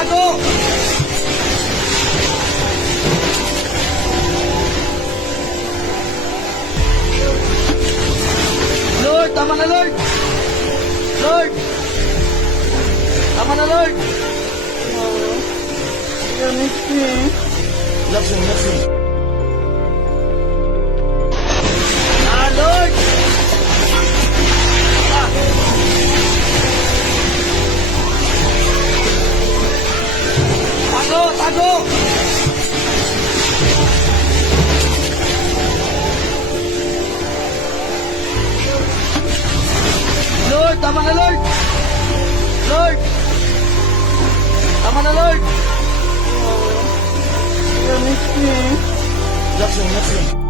tago! Lord, tama na Lord! Lord! Tama na Lord! Ganit eh. Laksin, laksin. Lord! Tago, tago! Lord, tama na Lord! Lord! Tama na Lord! Ganit eh. Laksin, laksin.